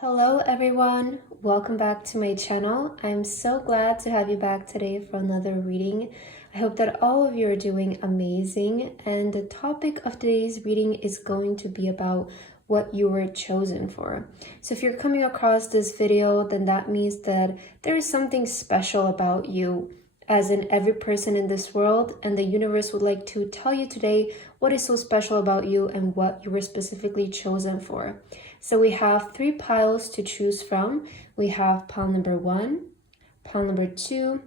Hello everyone, welcome back to my channel. I'm so glad to have you back today for another reading. I hope that all of you are doing amazing, and the topic of today's reading is going to be about what you were chosen for. So if you're coming across this video, then that means that there is something special about you, as in every person in this world, and the universe would like to tell you today what is so special about you and what you were specifically chosen for. So we have 3 piles to choose from. We have pile number 1, pile number 2,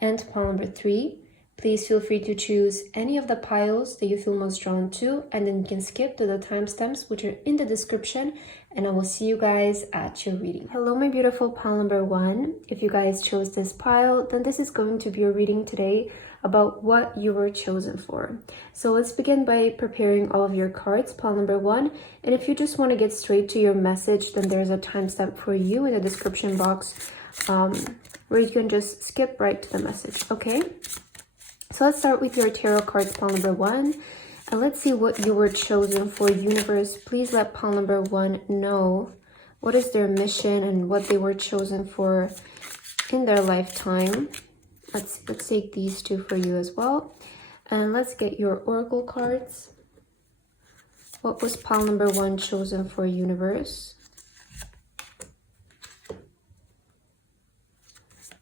and pile number 3. Please feel free to choose any of the piles that you feel most drawn to, and then you can skip to the timestamps which are in the description, and I will see you guys at your reading. Hello my beautiful pile number 1. If you guys chose this pile, then this is going to be your reading today about what you were chosen for. So let's begin by preparing all of your cards, pile number 1. And if you just want to get straight to your message, then there's a timestamp for you in the description box where you can just skip right to the message, okay? So let's start with your tarot cards, pile number 1. And let's see what you were chosen for. Universe, please let pile number 1 know what is their mission and what they were chosen for in their lifetime. Let's take these 2 for you as well. And let's get your oracle cards. What was pile number 1 chosen for, universe?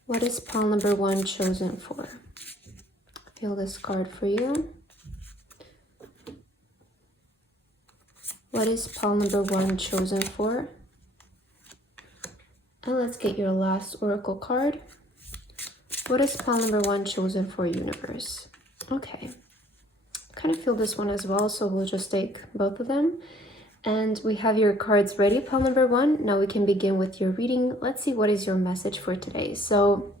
What is pile number 1 chosen for? Feel this card for you. What is pile number 1 chosen for? And let's get your last oracle card. What is pile number 1 chosen for, universe? Okay. Kind of feel this one as well, so we'll just take both of them. And we have your cards ready, pile number 1. Now we can begin with your reading. Let's see what is your message for today. So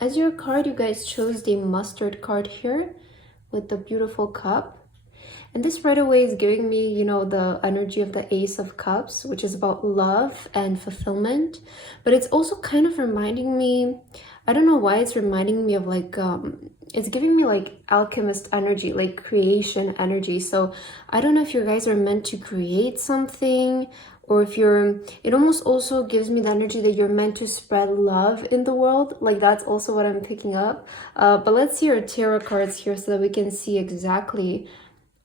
as your card, you guys chose the mustard card here with the beautiful cup. And this right away is giving me, you know, the energy of the Ace of Cups, which is about love and fulfillment. But it's also kind of reminding me, I don't know why it's reminding me of like, it's giving me like alchemist energy, like creation energy. So I don't know if you guys are meant to create something, or if you're, it almost also gives me the energy that you're meant to spread love in the world. Like that's also what I'm picking up. But let's see your tarot cards here so that we can see exactly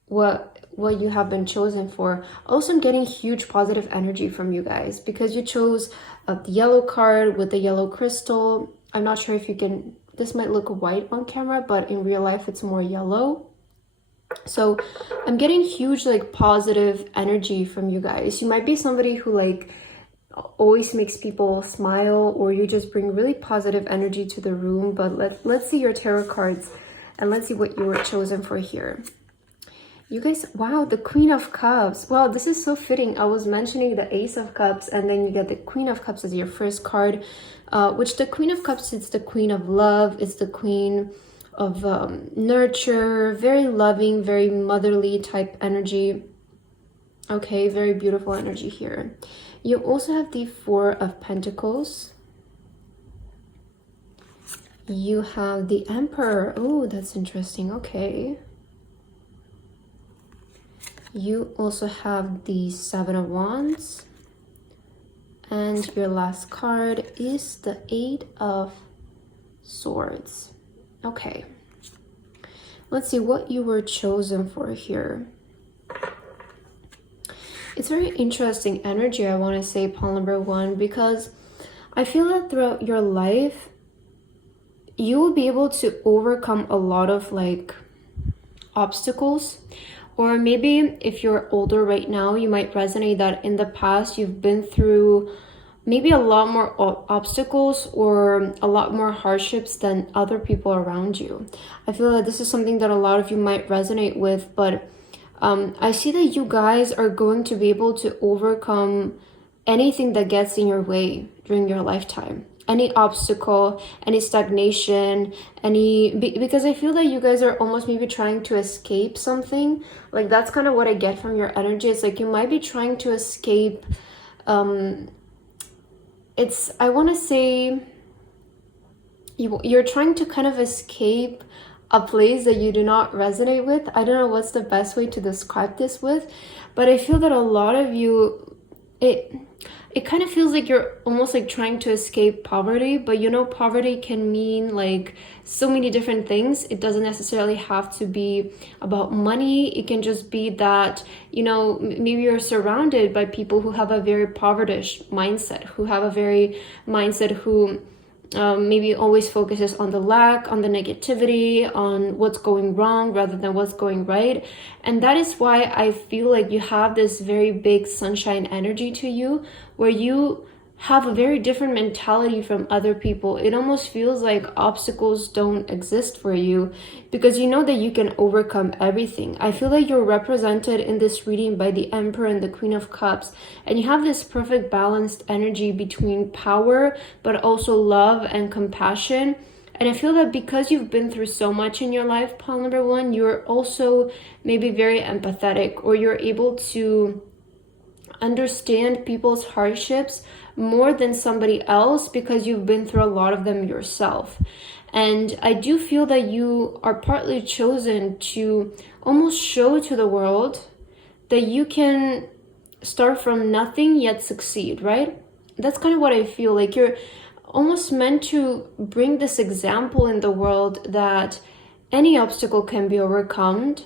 what you have been chosen for. Also, I'm getting huge positive energy from you guys because you chose the yellow card with the yellow crystal. I'm not sure if you can, this might look white on camera, but in real life it's more yellow. So I'm getting huge like positive energy from you guys. You might be somebody who like always makes people smile, or you just bring really positive energy to the room. But let's see your tarot cards and let's see what you were chosen for here. You guys, wow, the Queen of Cups. Wow, this is so fitting. I was mentioning the Ace of Cups, and then you get the Queen of Cups as your first card, which the Queen of Cups, it's the Queen of Love. It's the Queen of nurture, very loving, very motherly type energy. Okay, very beautiful energy here. You also have the 4 of Pentacles. You have the Emperor. Oh, that's interesting. Okay. You also have the 7 of Wands. And your last card is the 8 of Swords. Okay. Let's see what you were chosen for here. It's very interesting energy, I want to say, pile number 1, because I feel that throughout your life, you will be able to overcome a lot of like obstacles. Or maybe if you're older right now, you might resonate that in the past you've been through maybe a lot more obstacles or a lot more hardships than other people around you. I feel that this is something that a lot of you might resonate with, but I see that you guys are going to be able to overcome anything that gets in your way during your lifetime. Any obstacle, any stagnation, because I feel that you guys are almost maybe trying to escape something. Like that's kind of what I get from your energy. It's like you might be trying to escape. I want to say you're trying to kind of escape a place that you do not resonate with. I don't know what's the best way to describe this with, but I feel that a lot of you, it kind of feels like you're almost like trying to escape poverty, but you know, poverty can mean like so many different things. It doesn't necessarily have to be about money. It can just be that, you know, maybe you're surrounded by people who have a very povertish mindset, who have a very mindset who maybe always focuses on the lack, on the negativity, on what's going wrong rather than what's going right. And that is why I feel like you have this very big sunshine energy to you, where you have a very different mentality from other people. It almost feels like obstacles don't exist for you because you know that you can overcome everything. I feel like you're represented in this reading by the Emperor and the Queen of Cups, and you have this perfect balanced energy between power but also love and compassion. And I feel that because you've been through so much in your life, pile number one, you're also maybe very empathetic, or you're able to understand people's hardships more than somebody else because you've been through a lot of them yourself. And I do feel that you are partly chosen to almost show to the world that you can start from nothing yet succeed, right? That's kind of what I feel like. You're almost meant to bring this example in the world that any obstacle can be overcome.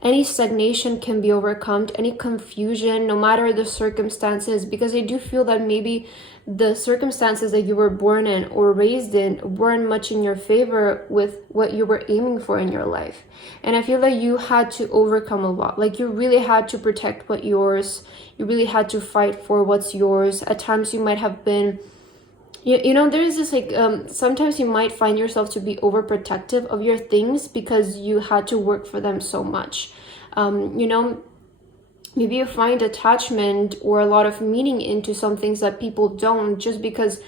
Any stagnation can be overcome, any confusion, no matter the circumstances, because I do feel that maybe the circumstances that you were born in or raised in weren't much in your favor with what you were aiming for in your life. And I feel that you had to overcome a lot. Like you really had to protect what's yours. You really had to fight for what's yours. At times you might have been, you know, there's this like, sometimes you might find yourself to be overprotective of your things because you had to work for them so much. You know, maybe you find attachment or a lot of meaning into some things that people don't, just because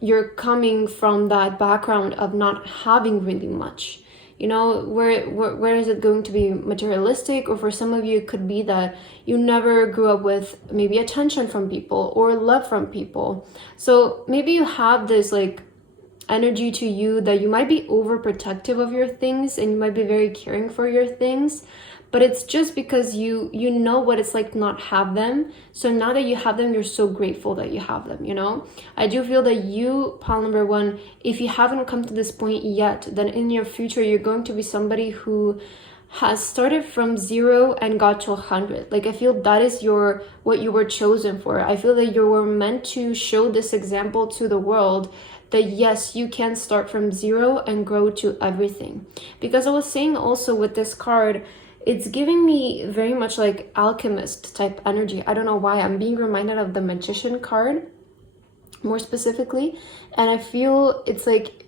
you're coming from that background of not having really much. You know, where is it going to be materialistic? Or for some of you, it could be that you never grew up with maybe attention from people or love from people. So maybe you have this like energy to you that you might be overprotective of your things and you might be very caring for your things. But it's just because you know what it's like to not have them. So now that you have them, you're so grateful that you have them, you know? I do feel that you, pile number one, if you haven't come to this point yet, then in your future, you're going to be somebody who has started from 0 and got to 100. Like I feel that is what you were chosen for. I feel that you were meant to show this example to the world that yes, you can start from 0 and grow to everything. Because I was saying also with this card, it's giving me very much like alchemist type energy. I don't know why. I'm being reminded of the Magician card more specifically. And I feel it's like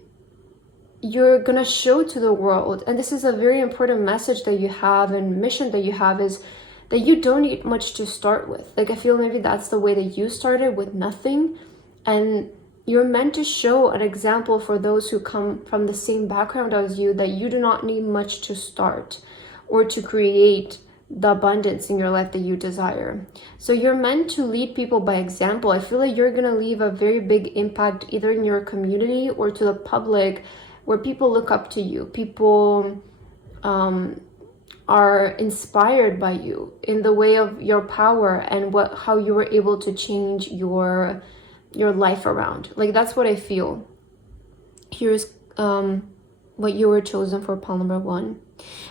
you're gonna show to the world. And this is a very important message that you have and mission that you have, is that you don't need much to start with. Like I feel maybe that's the way that you started, with nothing. And you're meant to show an example for those who come from the same background as you, that you do not need much to start or to create the abundance in your life that you desire. So you're meant to lead people by example. I feel like you're gonna leave a very big impact either in your community or to the public, where people look up to you. People are inspired by you in the way of your power and how you were able to change your life around. Like that's what I feel. Here's what you were chosen for, pile number one.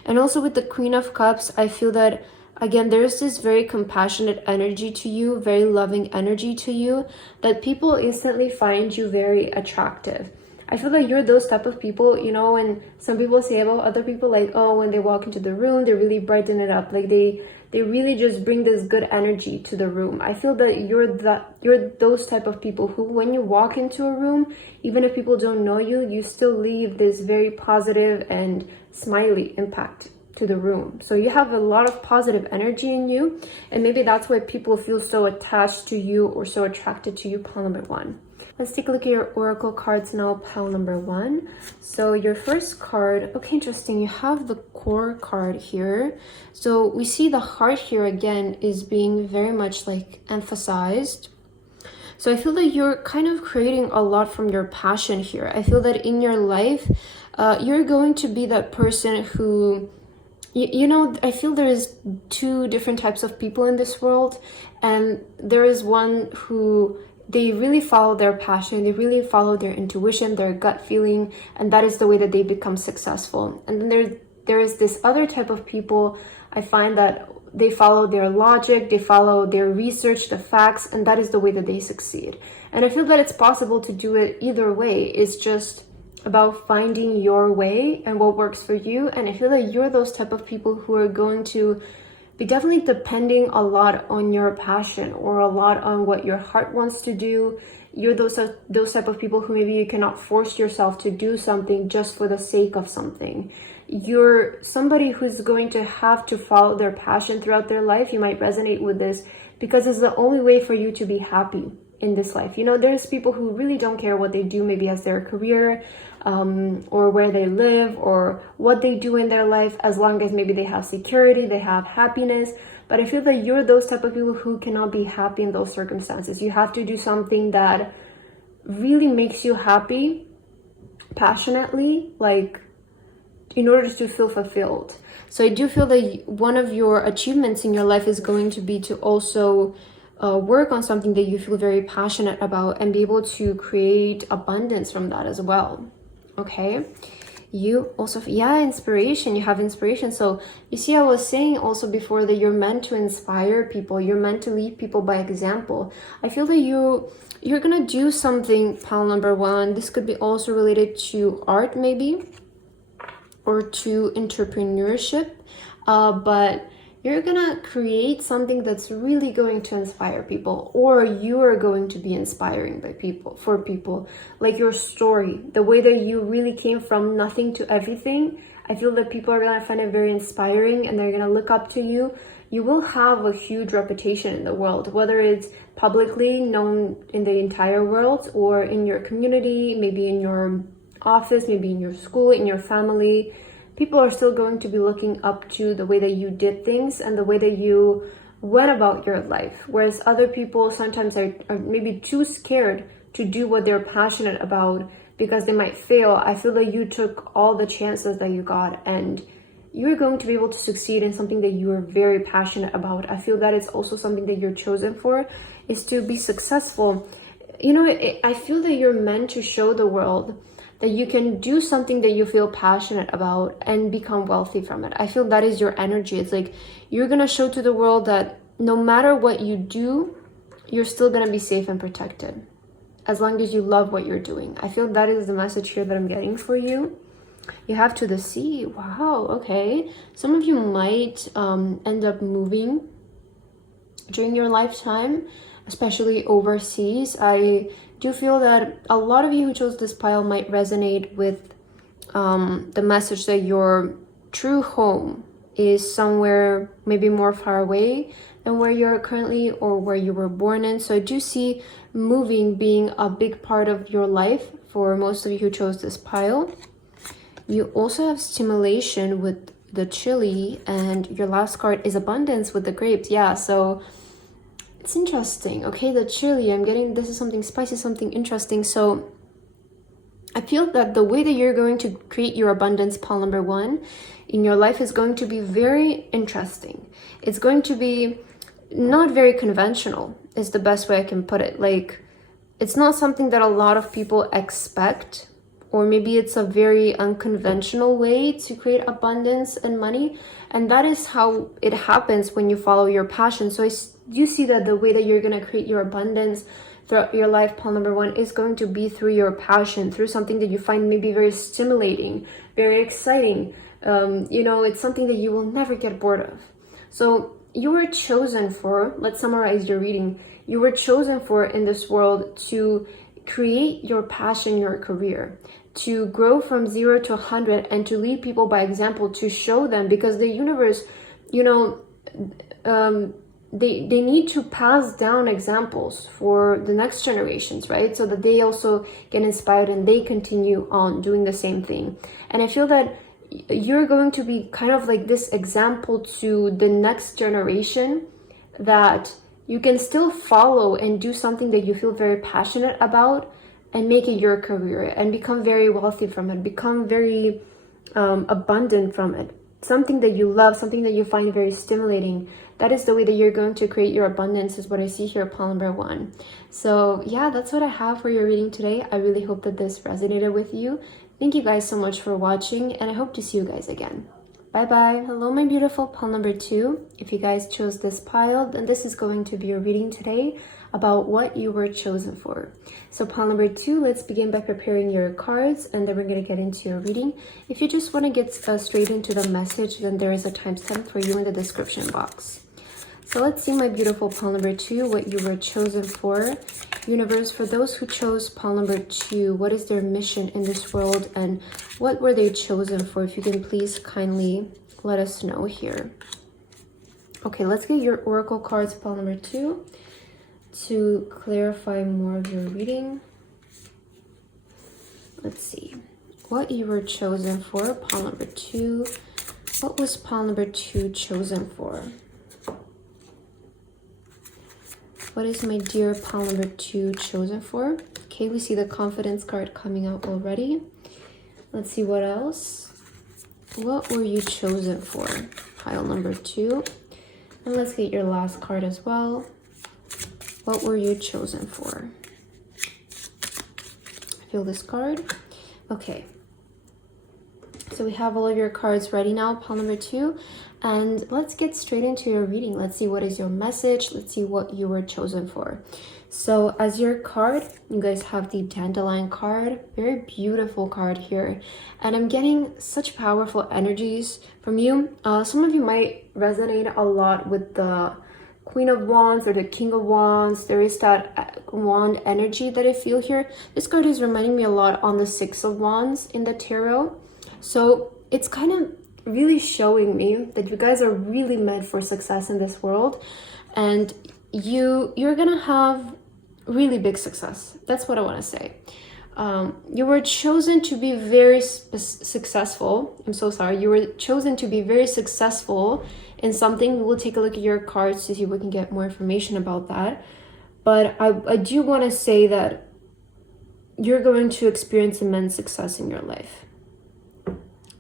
And also with the Queen of Cups, I feel that, again, there's this very compassionate energy to you, very loving energy to you, that people instantly find you very attractive. I feel like you're those type of people, you know, when some people say about other people, like, oh, when they walk into the room, they really brighten it up. Like they really just bring this good energy to the room. I feel that you're those type of people who, when you walk into a room, even if people don't know you, you still leave this very positive and smiley impact to the room. So you have a lot of positive energy in you, and maybe that's why people feel so attached to you or so attracted to you, pile number one. Let's take a look at your oracle cards now, pile number one. So your first card, okay, interesting. You have the core card here. So we see the heart here again is being very much like emphasized. So I feel that you're kind of creating a lot from your passion here. I feel that in your life, you're going to be that person who you know, I feel there is two different types of people in this world, and there is one who they really follow their passion, they really follow their intuition, their gut feeling, and that is the way that they become successful. And then there is this other type of people, I find that they follow their logic, they follow their research, the facts, and that is the way that they succeed. And I feel that it's possible to do it either way. It's just about finding your way and what works for you. And I feel that you're those type of people who are going to be definitely depending a lot on your passion or a lot on what your heart wants to do. You're those type of people who maybe you cannot force yourself to do something just for the sake of something. You're somebody who's going to have to follow their passion throughout their life. You might resonate with this because it's the only way for you to be happy in this life. You know, there's people who really don't care what they do maybe as their career, or where they live or what they do in their life, as long as maybe they have security, they have happiness. But I feel that you're those type of people who cannot be happy in those circumstances. You have to do something that really makes you happy passionately, like in order to feel fulfilled. So I do feel that one of your achievements in your life is going to be to also work on something that you feel very passionate about and be able to create abundance from that as well. Okay, you also, yeah, inspiration, you have inspiration. So you see, I was saying also before that you're meant to inspire people, you're meant to lead people by example. I feel that you're gonna do something, pile number one. This could be also related to art maybe, or to entrepreneurship, but you're gonna create something that's really going to inspire people, or you are going to be inspiring for people. Like your story, the way that you really came from nothing to everything. I feel that people are gonna find it very inspiring and they're gonna look up to you. You will have a huge reputation in the world, whether it's publicly known in the entire world or in your community, maybe in your office, maybe in your school, in your family. People are still going to be looking up to the way that you did things and the way that you went about your life. Whereas other people sometimes are maybe too scared to do what they're passionate about because they might fail. I feel that you took all the chances that you got and you're going to be able to succeed in something that you are very passionate about. I feel that it's also something that you're chosen for, is to be successful. You know, I feel that you're meant to show the world that you can do something that you feel passionate about and become wealthy from it. I feel that is your energy. It's like you're gonna show to the world that no matter what you do, you're still gonna be safe and protected as long as you love what you're doing. I feel that is the message here that I'm getting for you. You have to the sea. Wow, okay. Some of you might end up moving during your lifetime, especially overseas. I do feel that a lot of you who chose this pile might resonate with the message that your true home is somewhere maybe more far away than where you're currently or where you were born in. So I do see moving being a big part of your life for most of you who chose this pile. You also have stimulation with the chili, and your last card is abundance with the grapes. Yeah, so it's interesting. Okay, the chili, I'm getting, this is something spicy, something interesting. So I feel that the way that you're going to create your abundance, pile number one, in your life is going to be very interesting. It's going to be not very conventional, is the best way I can put it. Like, it's not something that a lot of people expect, or maybe it's a very unconventional way to create abundance and money. And that is how it happens when you follow your passion. So you see that the way that you're going to create your abundance throughout your life, pile number one, is going to be through your passion, through something that you find maybe very stimulating, very exciting. You know, it's something that you will never get bored of. So you were chosen for, let's summarize your reading, you were chosen for in this world to create your passion, your career, to grow from 0 to 100 and to lead people by example, to show them, because the universe, you know, they need to pass down examples for the next generations, right? So that they also get inspired and they continue on doing the same thing. And I feel that you're going to be kind of like this example to the next generation, that you can still follow and do something that you feel very passionate about and make it your career and become very wealthy from it, become very abundant from it. something that you love, something that you find very stimulating. That is the way that you're going to create your abundance, is what I see here, pile number 1. So yeah, that's what I have for your reading today. I really hope that this resonated with you. Thank you guys so much for watching, and I hope to see you guys again. Bye bye. Hello, my beautiful pile number 2. If you guys chose this pile, then this is going to be your reading today about what you were chosen for. So pile number 2, let's begin by preparing your cards, and then we're going to get into your reading. If you just want to get straight into the message, then there is a timestamp for you in the description box. So let's see, my beautiful pile number 2, what you were chosen for. Universe, for those who chose pile number 2, what is their mission in this world, and what were they chosen for? If you can please kindly let us know here. Okay, let's get your oracle cards, pile number 2, to clarify more of your reading. Let's see what you were chosen for, pile number 2. What was pile number 2 chosen for? What is my dear pile number 2 chosen for? Okay, we see the confidence card coming out already. Let's see what else. What were you chosen for, pile number 2? And let's get your last card as well. What were you chosen for? Feel this card. Okay. So we have all of your cards ready now, pile number 2. And let's get straight into your reading. Let's see what is your message. Let's see what you were chosen for. So as your card, you guys have the dandelion card. Very beautiful card here. And I'm getting such powerful energies from you. Some of you might resonate a lot with the Queen of Wands or the King of Wands. There is that wand energy that I feel here. This card is reminding me a lot on the Six of Wands in the tarot. So it's kind of really showing me that you guys are really meant for success in this world, and you're gonna have really big success. That's what I want to say. You were chosen to be very successful. I'm so sorry. You were chosen to be very successful in something. We'll take a look at your cards to see if we can get more information about that. But I do want to say that you're going to experience immense success in your life.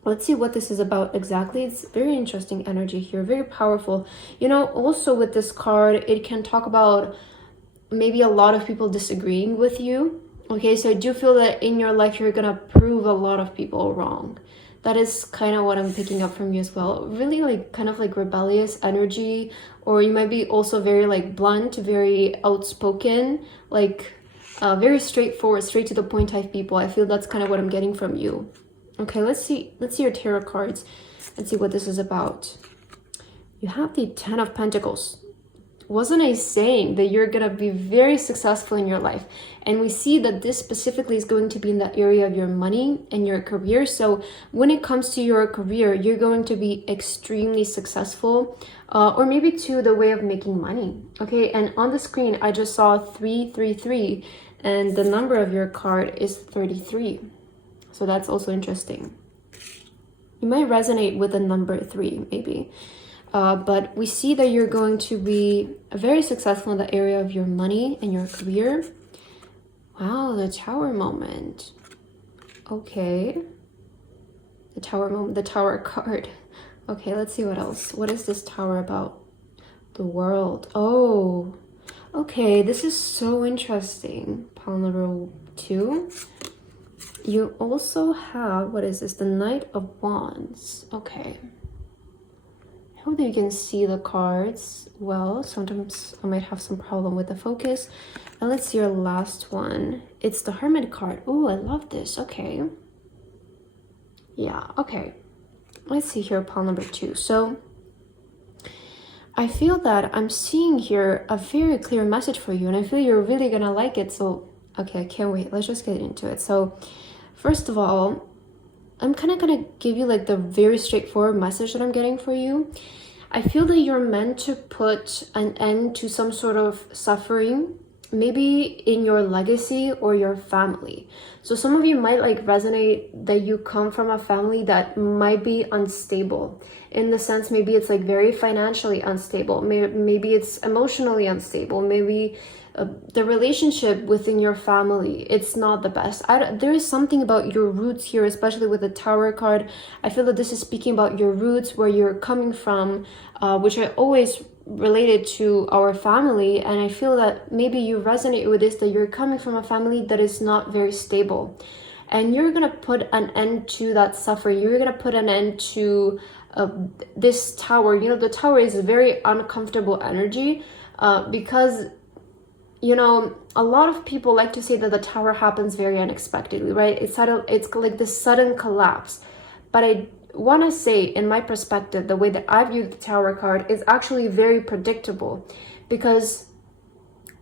Let's see what this is about exactly. It's very interesting energy here, very powerful. You know, also with this card, it can talk about maybe a lot of people disagreeing with you. Okay, so I do feel that in your life, you're gonna prove a lot of people wrong. That is kind of what I'm picking up from you as well. Really like kind of like rebellious energy, or you might be also very like blunt, very outspoken, like very straightforward, straight to the point type people. I feel that's kind of what I'm getting from you. Okay, let's see your tarot cards. Let's see what this is about. You have the 10 of Pentacles. Wasn't I saying that you're gonna be very successful in your life? And we see that this specifically is going to be in the area of your money and your career. So when it comes to your career, you're going to be extremely successful, or maybe to the way of making money. Okay, and on the screen, I just saw 333, and the number of your card is 33. So that's also interesting. You might resonate with the number 3, maybe. But we see that you're going to be very successful in the area of your money and your career. Wow, the Tower moment. Okay. The Tower moment, the Tower card. Okay, let's see what else. What is this Tower about? The World. Oh, okay. This is so interesting. Pile number 2. You also have, what is this? The Knight of Wands. Okay. I hope that you can see the cards well. Sometimes I might have some problem with the focus. And let's see your last one. It's the Hermit card. Oh, I love this. Okay. Yeah, okay. Let's see here, pile number 2. So I feel that I'm seeing here a very clear message for you, and I feel you're really gonna like it. So, okay, I can't wait. Let's just get into it. So first of all, I'm kind of gonna give you like the very straightforward message that I'm getting for you. I feel that you're meant to put an end to some sort of suffering, maybe in your legacy or your family. So some of you might like resonate that you come from a family that might be unstable, in the sense maybe it's like very financially unstable, maybe it's emotionally unstable, maybe the relationship within your family, it's not the best. There is something about your roots here, especially with the Tower card. I feel that this is speaking about your roots, where you're coming from, which I always related to our family. And I feel that maybe you resonate with this, that you're coming from a family that is not very stable. And you're going to put an end to that suffering. You're going to put an end to this tower. You know, the tower is a very uncomfortable energy because, you know, a lot of people like to say that the tower happens very unexpectedly, right? It's like this sudden collapse. But I want to say, in my perspective, the way that I view the Tower card is actually very predictable, because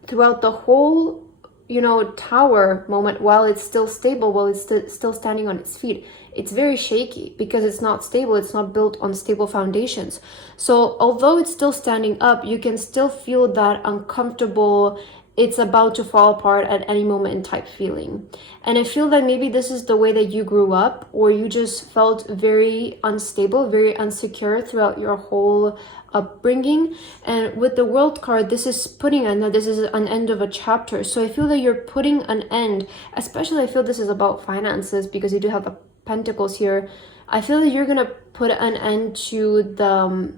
throughout the whole, you know, tower moment, while it's still stable, while it's still standing on its feet, it's very shaky because it's not stable. It's not built on stable foundations. So although it's still standing up, you can still feel that uncomfortable, it's about to fall apart at any moment in type feeling. And I feel that maybe this is the way that you grew up, or you just felt very unstable, very insecure throughout your whole upbringing. And with the World card, this is this is an end of a chapter. So I feel that you're putting an end, especially I feel this is about finances, because you do have the Pentacles here. I feel that you're gonna put an end to the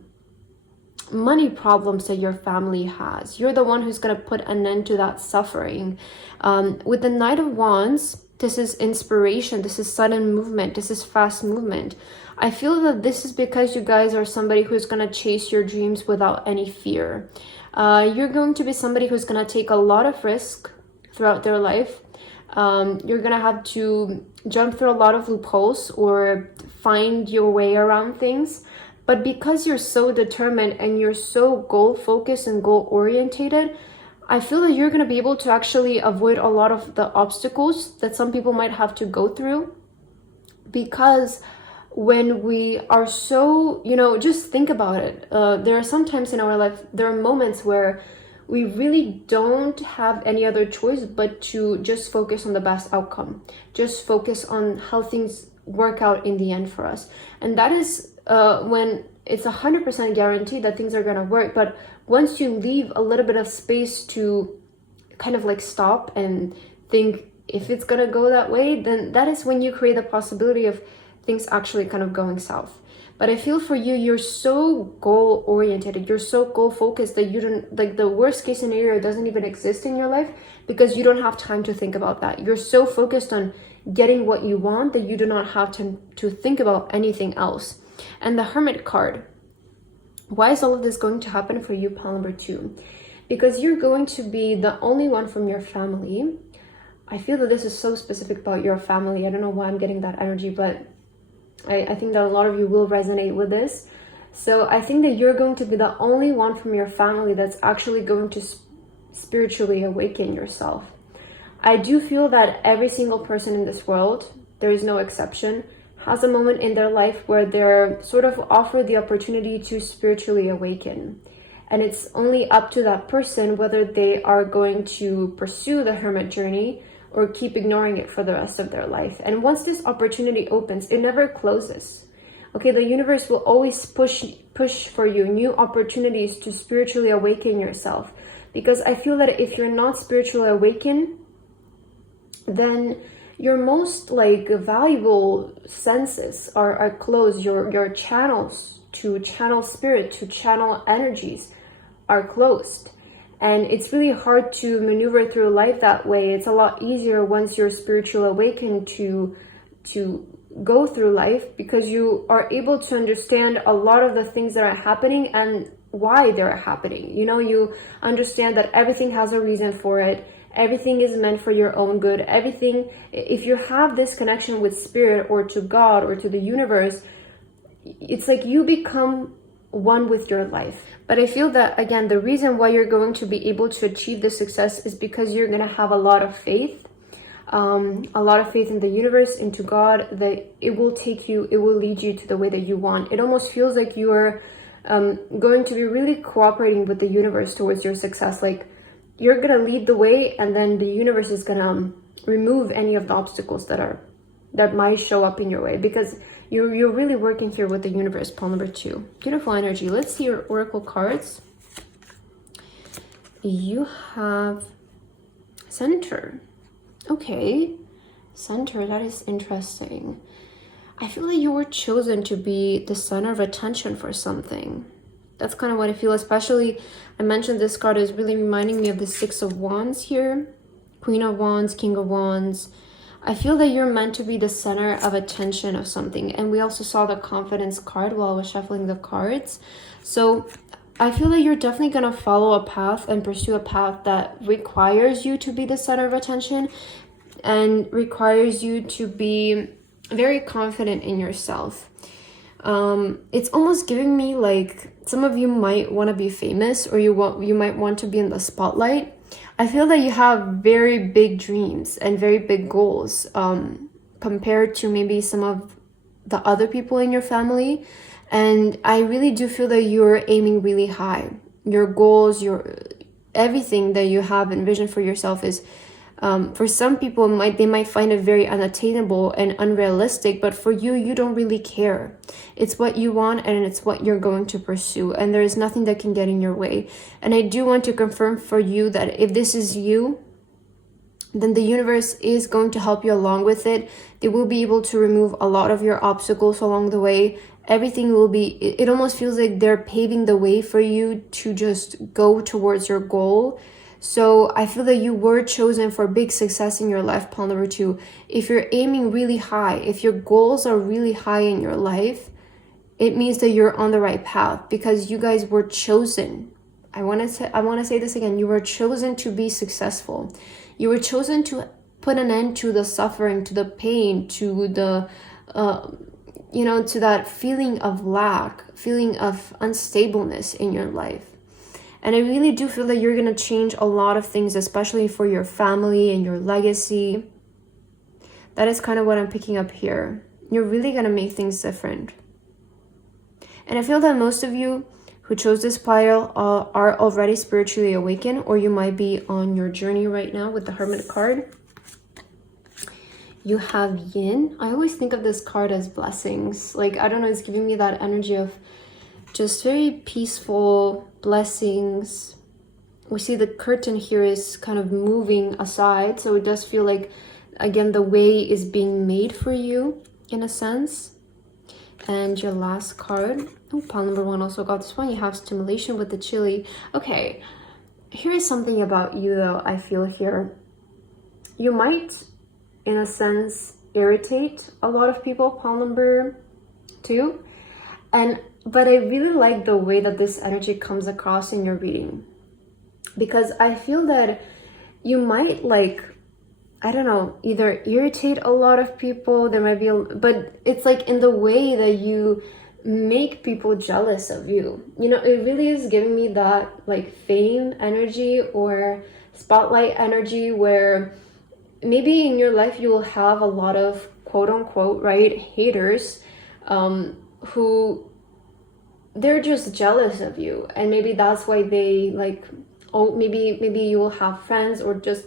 money problems that your family has. You're the one who's going to put an end to that suffering. With the Knight of Wands, this is inspiration, this is sudden movement, this is fast movement. I feel that this is because you guys are somebody who's going to chase your dreams without any fear. You're going to be somebody who's going to take a lot of risk throughout their life. You're going to have to jump through a lot of loopholes or find your way around things. But because you're so determined and you're so goal-focused and goal-orientated, I feel that you're going to be able to actually avoid a lot of the obstacles that some people might have to go through. Because when we are so, you know, just think about it. There are some times in our life, there are moments where we really don't have any other choice but to just focus on the best outcome. Just focus on how things work out in the end for us. And that is when it's 100% guaranteed that things are going to work. But once you leave a little bit of space to kind of like stop and think if it's going to go that way, then that is when you create the possibility of things actually kind of going south. But I feel for you, you're so goal oriented, you're so goal focused that you don't, like, the worst case scenario doesn't even exist in your life, because you don't have time to think about that. You're so focused on getting what you want that you do not have to think about anything else. And the Hermit card, why is all of this going to happen for you, pile number 2? Because you're going to be the only one from your family. I feel that this is so specific about your family. I don't know why I'm getting that energy, but I think that a lot of you will resonate with this. So I think that you're going to be the only one from your family that's actually going to spiritually awaken yourself. I do feel that every single person in this world, there is no exception, has a moment in their life where they're sort of offered the opportunity to spiritually awaken. And it's only up to that person whether they are going to pursue the hermit journey or keep ignoring it for the rest of their life. And once this opportunity opens, it never closes. Okay, the universe will always push for you new opportunities to spiritually awaken yourself. Because I feel that if you're not spiritually awakened, then your most like valuable senses are closed. Your channels to channel spirit, to channel energies are closed. And it's really hard to maneuver through life that way. It's a lot easier once you're spiritually awakened to go through life, because you are able to understand a lot of the things that are happening and why they're happening. You know, you understand that everything has a reason for it. Everything is meant for your own good. Everything, if you have this connection with spirit or to God or to the universe, it's like you become one with your life. But I feel that, again, the reason why you're going to be able to achieve this success is because you're going to have a lot of faith, in the universe, into God, that it will take you, it will lead you to the way that you want. It almost feels like you are going to be really cooperating with the universe towards your success. Like, you're going to lead the way, and then the universe is going to remove any of the obstacles that might show up in your way, because you're really working here with the universe, pile number 2. Beautiful energy. Let's see your oracle cards. You have Center. Okay. Center, that is interesting. I feel like you were chosen to be the center of attention for something. That's kind of what I feel, especially I mentioned this card is really reminding me of the Six of Wands here. Queen of Wands, King of Wands. I feel that you're meant to be the center of attention of something. And we also saw the Confidence card while I was shuffling the cards. So I feel that you're definitely going to follow a path and pursue a path that requires you to be the center of attention and requires you to be very confident in yourself. It's almost giving me like some of you might want to be famous, or you might want to be in the spotlight. I feel that you have very big dreams and very big goals compared to maybe some of the other people in your family. And I really do feel that you're aiming really high. Your goals, everything that you have envisioned for yourself is, for some people, they might find it very unattainable and unrealistic, but for you, you don't really care. It's what you want and it's what you're going to pursue, and there is nothing that can get in your way. And I do want to confirm for you that if this is you, then the universe is going to help you along with it. They will be able to remove a lot of your obstacles along the way. Everything will be, it almost feels like they're paving the way for you to just go towards your goal. So I feel that you were chosen for big success in your life, pile number 2. If you're aiming really high, if your goals are really high in your life, it means that you're on the right path, because you guys were chosen. I want to say this again. You were chosen to be successful. You were chosen to put an end to the suffering, to the pain, to the, to that feeling of lack, feeling of unstableness in your life. And I really do feel that you're going to change a lot of things, especially for your family and your legacy. That is kind of what I'm picking up here. You're really going to make things different. And I feel that most of you who chose this pile are already spiritually awakened, or you might be on your journey right now with the Hermit card. You have Yin. I always think of this card as blessings. Like, I don't know, it's giving me that energy of just very peaceful blessings. We see the curtain here is kind of moving aside, so it does feel like, again, the way is being made for you in a sense. And your last card, pile number 1 also got this one. You have stimulation with the chili. Okay, here is something about you though. I feel here you might in a sense irritate a lot of people, pile number 2, but I really like the way that this energy comes across in your reading, because I feel that you might, like, I don't know, either irritate a lot of people. There might be, but it's like in the way that you make people jealous of you. You know, it really is giving me that like fame energy or spotlight energy, where maybe in your life you will have a lot of quote unquote, right, haters, who they're just jealous of you, and maybe that's why they like, oh, maybe you will have friends or just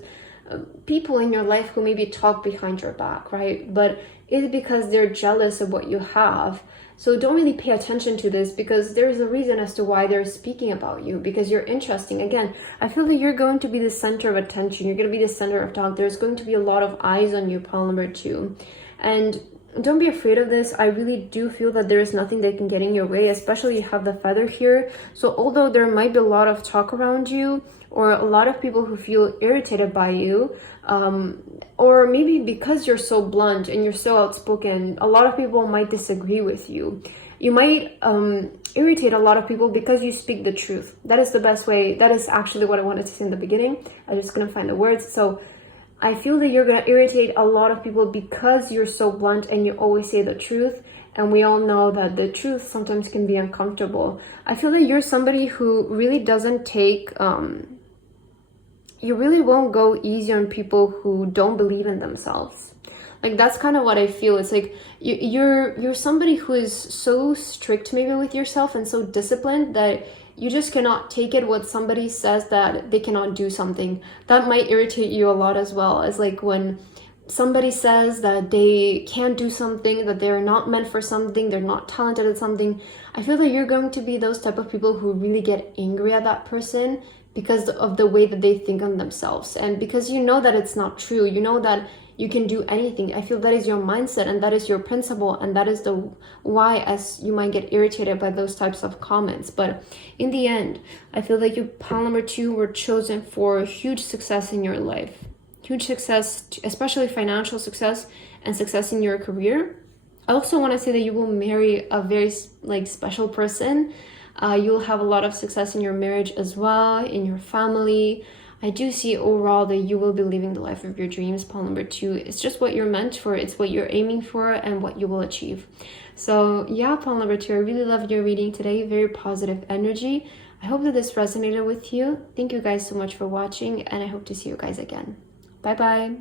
people in your life who maybe talk behind your back, right? But it's because they're jealous of what you have. So don't really pay attention to this, because there's a reason as to why they're speaking about you, because you're interesting. Again, I feel that you're going to be the center of attention. You're going to be the center of talk. There's going to be a lot of eyes on you, pile number 2. And don't be afraid of this. I really do feel that there is nothing that can get in your way, especially you have the feather here. So although there might be a lot of talk around you, or a lot of people who feel irritated by you, or maybe because you're so blunt and you're so outspoken, a lot of people might disagree with you. You might irritate a lot of people because you speak the truth. That is the best way. That is actually what I wanted to say in the beginning. I'm just gonna find the words. So I feel that you're gonna irritate a lot of people because you're so blunt and you always say the truth. And we all know that the truth sometimes can be uncomfortable. I feel that you're somebody who really doesn't take, you really won't go easy on people who don't believe in themselves. Like, that's kind of what I feel. It's like you're somebody who is so strict maybe with yourself and so disciplined that you just cannot take it when somebody says that they cannot do something. That might irritate you a lot as well, as like when somebody says that they can't do something, that they're not meant for something, they're not talented at something. I feel that you're going to be those type of people who really get angry at that person because of the way that they think on themselves, and because you know that it's not true. You know that you can do anything. I feel that is your mindset, and that is your principle, and that is the why, as you might get irritated by those types of comments. But in the end, I feel that you, pile number 2, were chosen for huge success in your life. Huge success, especially financial success and success in your career. I also want to say that you will marry a very special person. You'll have a lot of success in your marriage as well, in your family. I do see overall that you will be living the life of your dreams, pile number 2. It's just what you're meant for. It's what you're aiming for and what you will achieve. So yeah, pile number 2, I really loved your reading today. Very positive energy. I hope that this resonated with you. Thank you guys so much for watching, and I hope to see you guys again. Bye-bye.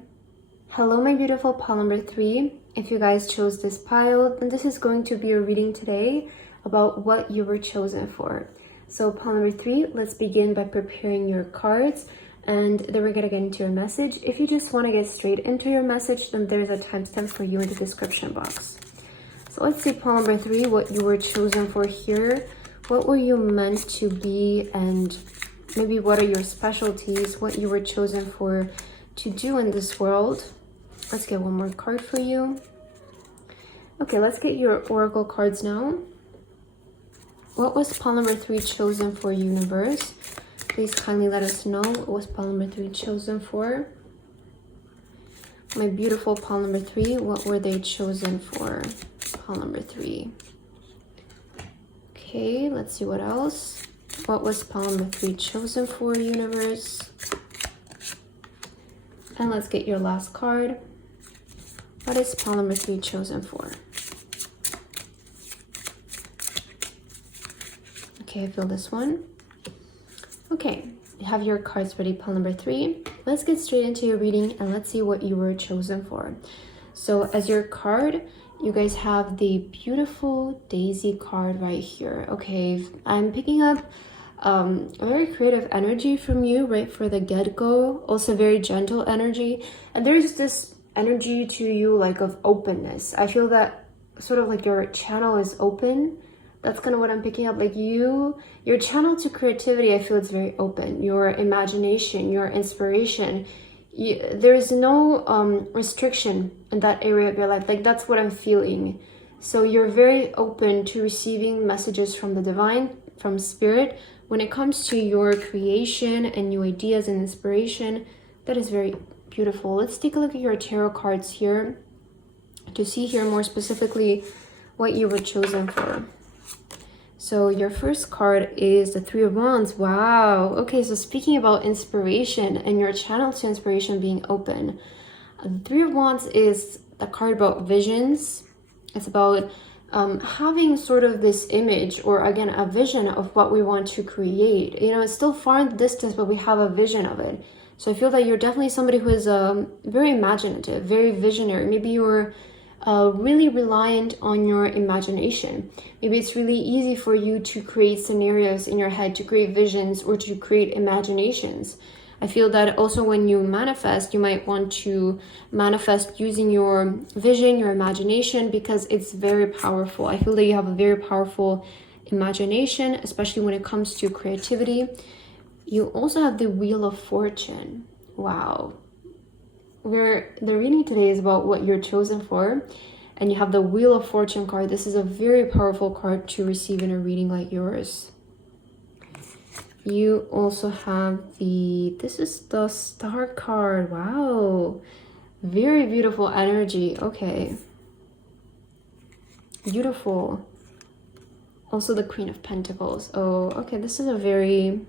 Hello, my beautiful pile number 3. If you guys chose this pile, then this is going to be a reading today about what you were chosen for. So pile number 3, let's begin by preparing your cards, and then we're gonna get into your message. If you just want to get straight into your message, then there's a timestamp for you in the description box. So let's see, pile number 3, what you were chosen for here. What were you meant to be, and maybe what are your specialties, what you were chosen for to do in this world. Let's get one more card for you. Okay, let's get your oracle cards now. What was pile number 3 chosen for, universe? Please kindly let us know what was pile number 3 chosen for. My beautiful pile number 3, what were they chosen for? Pile number 3. Okay, let's see what else. What was pile number 3 chosen for, universe? And let's get your last card. What is pile number 3 chosen for? Okay, I feel this one. Okay, you have your cards ready, pile number 3. Let's get straight into your reading and let's see what you were chosen for. So as your card, you guys have the beautiful daisy card right here. Okay, I'm picking up a very creative energy from you right for the get-go. Also very gentle energy. And there's this energy to you like of openness. I feel that sort of like your channel is open. That's kind of what I'm picking up. Like your channel to creativity, I feel it's very open. Your imagination, your inspiration, there is no restriction in that area of your life. Like that's what I'm feeling. So you're very open to receiving messages from the divine, from spirit. When it comes to your creation and new ideas and inspiration, that is very beautiful. Let's take a look at your tarot cards here to see here more specifically what you were chosen for. So your first card is the 3 of Wands. Wow. Okay, so speaking about inspiration and your channel to inspiration being open, the 3 of Wands is a card about visions. It's about having sort of this image, or again, a vision of what we want to create. You know, it's still far in the distance, but we have a vision of it. So I feel that you're definitely somebody who is very imaginative, very visionary. Maybe you're really reliant on your imagination. Maybe it's really easy for you to create scenarios in your head, to create visions, or to create imaginations. I feel that also when you manifest, you might want to manifest using your vision, your imagination, because it's very powerful. I feel that you have a very powerful imagination, especially when it comes to creativity. You also have the Wheel of Fortune. Wow. The reading today is about what you're chosen for, and you have the Wheel of Fortune card. This is a very powerful card to receive in a reading like yours. You also have this is the Star card. Wow, very beautiful energy. Okay, beautiful. Also the Queen of Pentacles. Oh, okay, this is a very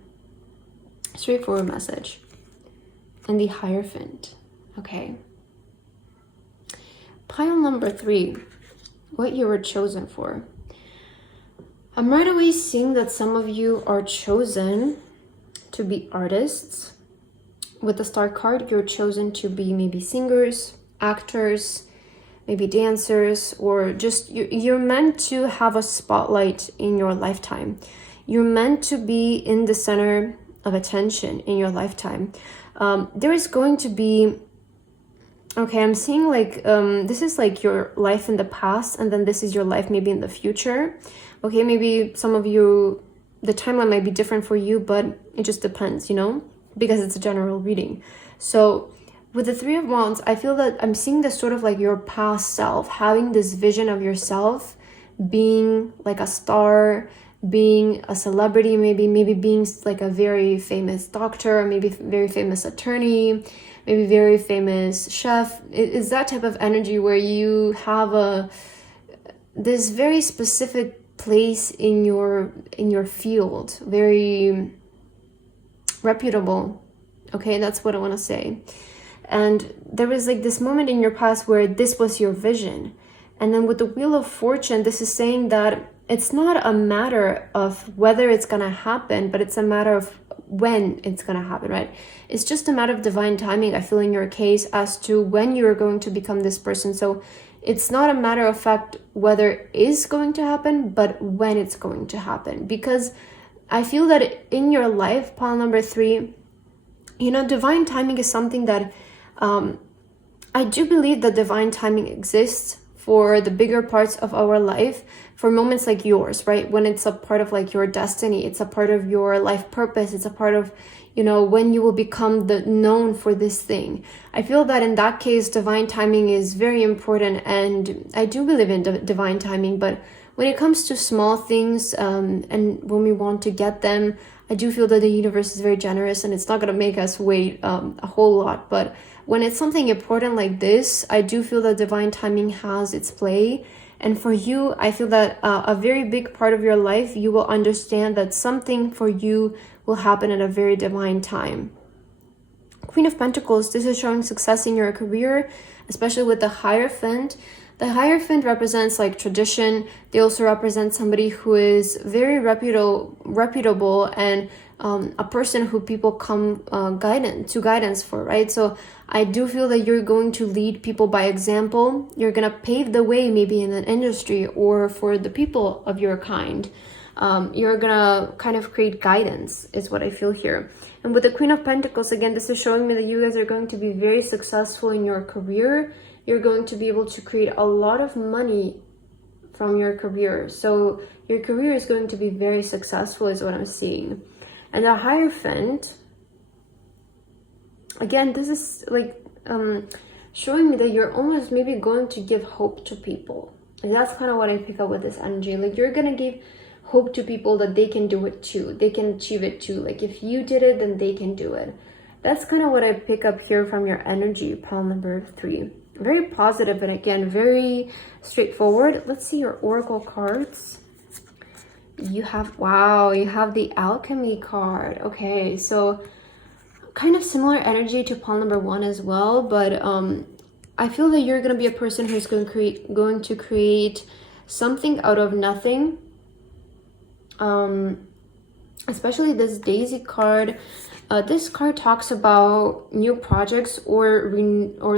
straightforward message. And the Hierophant. Okay. Pile number 3, what you were chosen for. I'm right away seeing that some of you are chosen to be artists. With the Star card, you're chosen to be maybe singers, actors, maybe dancers, or just you're meant to have a spotlight in your lifetime. You're meant to be in the center of attention in your lifetime. There is going to be, okay, I'm seeing like this is like your life in the past, and then this is your life maybe in the future. Okay, maybe some of you, the timeline might be different for you, but It just depends, you know, because it's a general reading. So with the Three of Wands, I feel that I'm seeing this sort of like your past self, having this vision of yourself being like a star, being a celebrity, maybe being like a very famous doctor, maybe very famous attorney, maybe very famous chef. It's that type of energy where you have this very specific place in your field, very reputable. Okay, that's what I want to say. And there was like this moment in your past where this was your vision. And then with the Wheel of Fortune, this is saying that it's not a matter of whether it's going to happen, but it's a matter of when it's going to happen, right? It's just a matter of divine timing, I feel, in your case, as to when you're going to become this person. So it's not a matter of fact whether it is going to happen, but when it's going to happen. Because I feel that in your life, pile number 3, you know, divine timing is something that I do believe that divine timing exists for the bigger parts of our life, for moments like yours, right? When it's a part of like your destiny, it's a part of your life purpose, it's a part of, you know, when you will become the known for this thing. I feel that in that case, divine timing is very important, and I do believe in divine timing. But when it comes to small things, and when we want to get them, I do feel that the universe is very generous, and it's not going to make us wait a whole lot. But when it's something important like this, I do feel that divine timing has its play. And for you, I feel that a very big part of your life, you will understand that something for you will happen at a very divine time. Queen of Pentacles, this is showing success in your career, especially with the Hierophant. The Hierophant represents like tradition. They also represent somebody who is very reputable and a person who people come guidance for, right? So I do feel that you're going to lead people by example. You're going to pave the way maybe in an industry or for the people of your kind. You're going to kind of create guidance is what I feel here. And with the Queen of Pentacles, again, this is showing me that you guys are going to be very successful in your career. You're going to be able to create a lot of money from your career. So your career is going to be very successful is what I'm seeing. And the Hierophant, again, this is like showing me that you're almost maybe going to give hope to people. And that's kind of what I pick up with this energy. Like you're going to give hope to people that they can do it too. They can achieve it too. Like if you did it, then they can do it. That's kind of what I pick up here from your energy, pile number 3. Very positive, and again, very straightforward. Let's see your oracle cards. You have, wow, you have the Alchemy card. Okay, so kind of similar energy to pile number 1 as well, but I feel that you're going to be a person who's going to create something out of nothing. Especially this Daisy card. This card talks about new projects or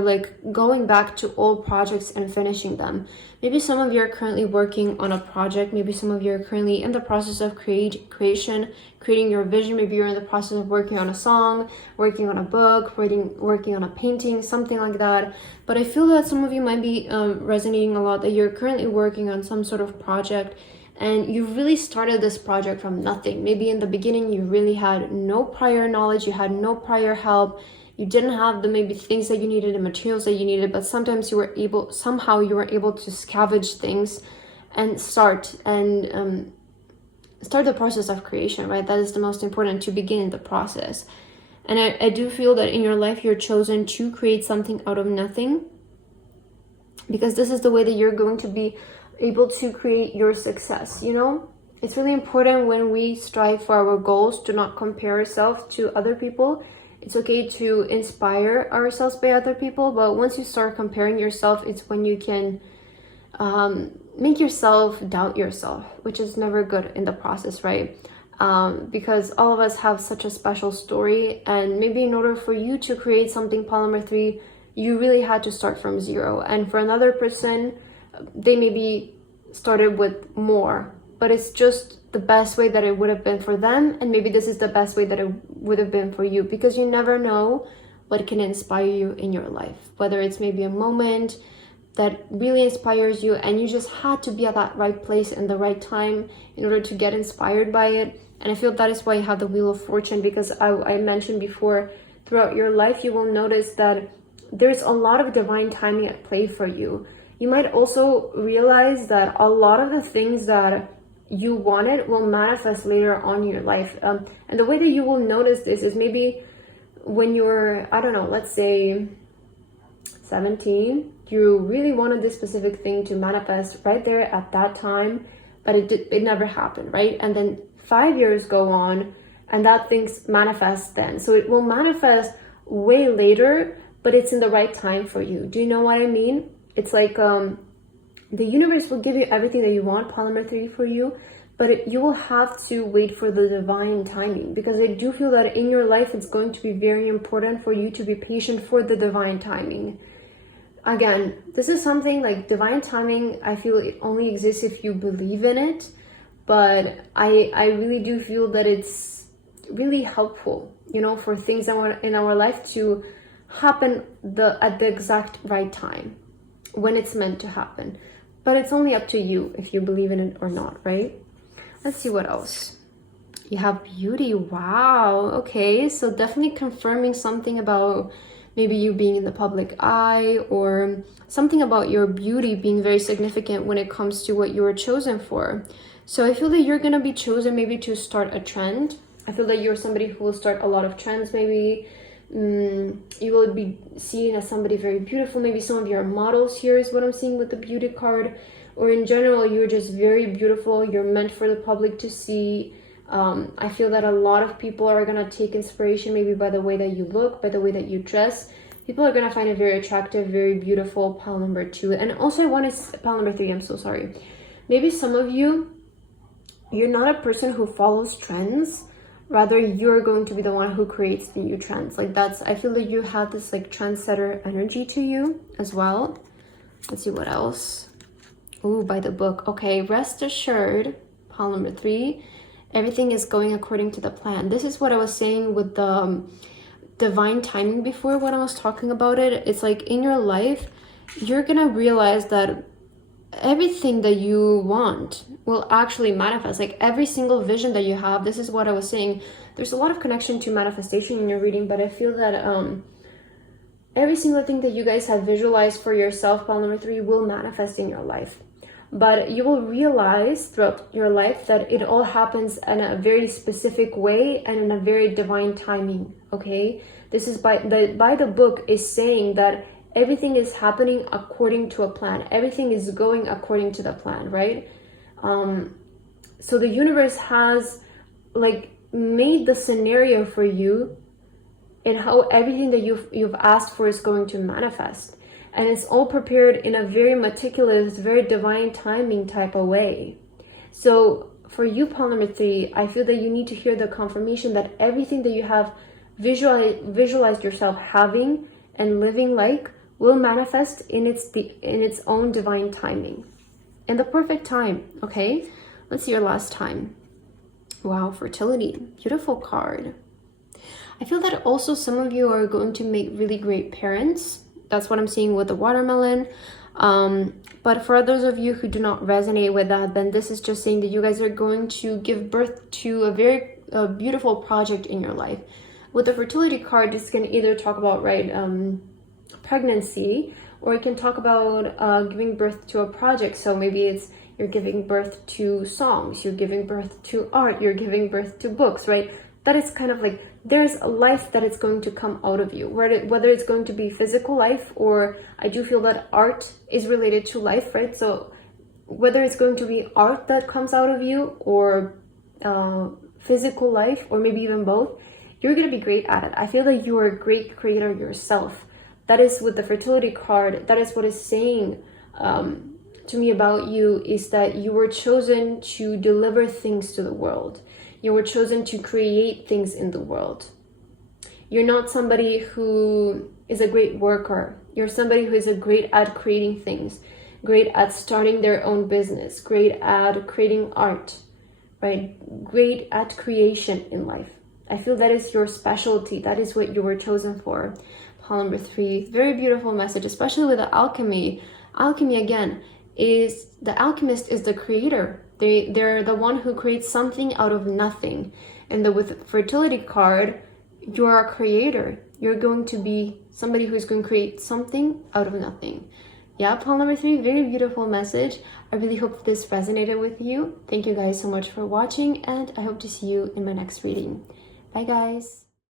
like going back to old projects and finishing them. Maybe some of you are currently working on a project. Maybe some of you are currently in the process of creating your vision. Maybe you're in the process of working on a song, working on a book, working on a painting, something like that. But I feel that some of you might be resonating a lot that you're currently working on some sort of project. And you really started this project from nothing. Maybe in the beginning, you really had no prior knowledge. You had no prior help. You didn't have the maybe things that you needed, the materials that you needed, but sometimes you were able to scavenge things and start the process of creation, right? That is the most important, to begin the process. And I do feel that in your life, you're chosen to create something out of nothing, because this is the way that you're going to be able to create your success. You know, it's really important when we strive for our goals to not compare ourselves to other people. It's okay to inspire ourselves by other people, but once you start comparing yourself, it's when you can make yourself doubt yourself, which is never good in the process, right? Because all of us have such a special story, and maybe in order for you to create something, pile number 3, you really had to start from 0. And for another person, they maybe started with more, but it's just the best way that it would have been for them, and maybe this is the best way that it would have been for you, because you never know what can inspire you in your life, whether it's maybe a moment that really inspires you and you just had to be at that right place in the right time in order to get inspired by it. And I feel that is why you have the Wheel of Fortune, because I mentioned before, throughout your life, you will notice that there's a lot of divine timing at play for you. You might also realize that a lot of the things that you wanted will manifest later on in your life. And the way that you will notice this is maybe when you're, I don't know, let's say 17, you really wanted this specific thing to manifest right there at that time, but it never happened, right? And then 5 years go on and that thing's manifests then. So it will manifest way later, but it's in the right time for you. Do you know what I mean? It's like the universe will give you everything that you want, pile number 3 for you, but you will have to wait for the divine timing, because I do feel that in your life it's going to be very important for you to be patient for the divine timing. Again, this is something like divine timing, I feel it only exists if you believe in it, but I really do feel that it's really helpful, you know, for things in our life to happen at the exact right time, when it's meant to happen. But it's only up to you if you believe in it or not, right? Let's see what else. You have beauty. Wow. Okay, so definitely confirming something about maybe you being in the public eye, or something about your beauty being very significant when it comes to what you were chosen for. So I feel that you're going to be chosen maybe to start a trend. I feel that you're somebody who will start a lot of trends. Maybe you will be seen as somebody very beautiful. Maybe some of your models here is what I'm seeing with the beauty card. Or in general, you're just very beautiful. You're meant for the public to see. I feel that a lot of people are going to take inspiration maybe by the way that you look, by the way that you dress. People are going to find it very attractive, very beautiful. Pile number 2. And also I want to, pile number 3, I'm so sorry. Maybe some of you, you're not a person who follows trends. Rather, you're going to be the one who creates the new trends. Like that's, I feel like you have this like trendsetter energy to you as well. Let's see what else. Ooh, by the book. Okay, rest assured, pile number 3, everything is going according to the plan. This is what I was saying with the divine timing before when I was talking about it. It's like in your life, you're gonna realize that everything that you want will actually manifest. Like every single vision that you have, this is what I was saying. There's a lot of connection to manifestation in your reading, but I feel that every single thing that you guys have visualized for yourself, pile number 3, will manifest in your life. But you will realize throughout your life that it all happens in a very specific way and in a very divine timing, okay? This is by the book is saying that everything is happening according to a plan. Everything is going according to the plan, right? So the universe has like made the scenario for you and how everything that you've asked for is going to manifest. And it's all prepared in a very meticulous, very divine timing type of way. So for you, pile number 3, I feel that you need to hear the confirmation that everything that you have visualized yourself having and living like will manifest in its own divine timing. In the perfect time, okay? Let's see your last time. Wow, fertility. Beautiful card. I feel that also some of you are going to make really great parents. That's what I'm seeing with the watermelon. But for those of you who do not resonate with that, then this is just saying that you guys are going to give birth to a very beautiful project in your life. With the fertility card, this can either talk about, right, pregnancy, or it can talk about giving birth to a project. So maybe it's you're giving birth to songs, you're giving birth to art, you're giving birth to books, right? That is kind of like, there's a life that is going to come out of you, whether it's going to be physical life, or I do feel that art is related to life, right? So whether it's going to be art that comes out of you, or physical life, or maybe even both, you're going to be great at it. I feel that you are a great creator yourself. That is with the fertility card, that is what is saying to me about you, is that you were chosen to deliver things to the world. You were chosen to create things in the world. You're not somebody who is a great worker. You're somebody who is great at creating things, great at starting their own business, great at creating art, right? Great at creation in life. I feel that is your specialty. That is what you were chosen for. Pile number 3, very beautiful message, especially with the alchemy. Alchemy, again, is the alchemist is the creator. They're the one who creates something out of nothing. And with fertility card, you are a creator. You're going to be somebody who's going to create something out of nothing. Yeah, pile number 3, very beautiful message. I really hope this resonated with you. Thank you guys so much for watching, and I hope to see you in my next reading. Bye guys.